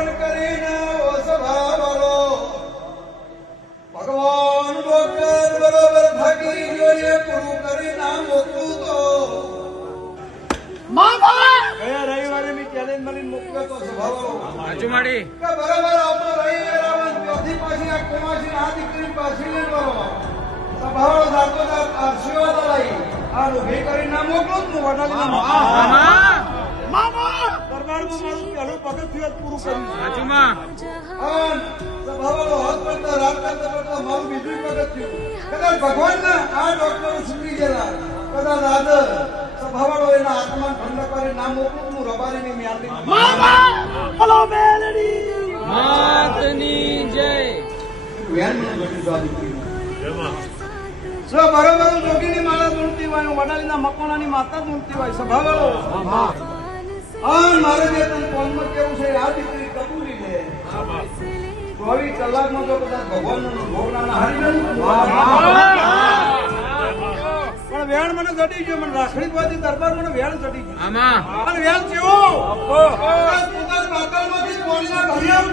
હરણ કરીને ઓસભાવરો ભગવાન ડોક્ટર બરોબર થાકી જોઈએ પૂરું કરી ના મોકલું તો મામા ગયા રવિવારે મેં ચેલેન્જ મળીને મોકલ્યો તો સભાવરો બાજુ માડી કે બરાબર આવતો રવિવારે ચોથી પાછી આ કોમાસી આ દીકરી પાછી લેવાનો સભાવરો જાતો આશીર્વાદ લઈ આ ઉભી કરી ના મોકલું હું વડાલીના મામા દરબારમાં મારું પહેલું પગથિયું પૂરું કર્યું બાજુમાં સભાવાળો હાથ પડતા રાત કરતા મારું બીજું પગથિયું કદાચ ભગવાનના આ ડોક્ટર છૂટી ગયેલા કદાચ આજ સભાવાળો એના આત્મા ઠંડક કરી ના મોકલું હું રબારીની મ્યાલની મામા બોલો મેલડી માતની જય વેન મને ઘટી જવા દીકરી બરોબર જોગીની માળા ધૂણતી હોય વડાલીના મકોણાની માતા ધૂણતી હોય સભાવાળો મારે જે તને કોલમાં કેવું છે આ દીકરી કબૂલી લે 24 કલાકમાં જો કદાચ ભગવાનનો ભોગ ના હારી ગયું પણ વેણ મને ચડી ગયો મને રાખડી બાજી દરબાર મને વેણ ચડી ગયું આમાં પણ વેણ કેવું પોતાના બાકલમાંથી પોલીના ભર્યા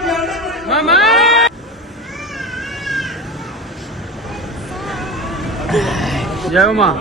મામા જય માં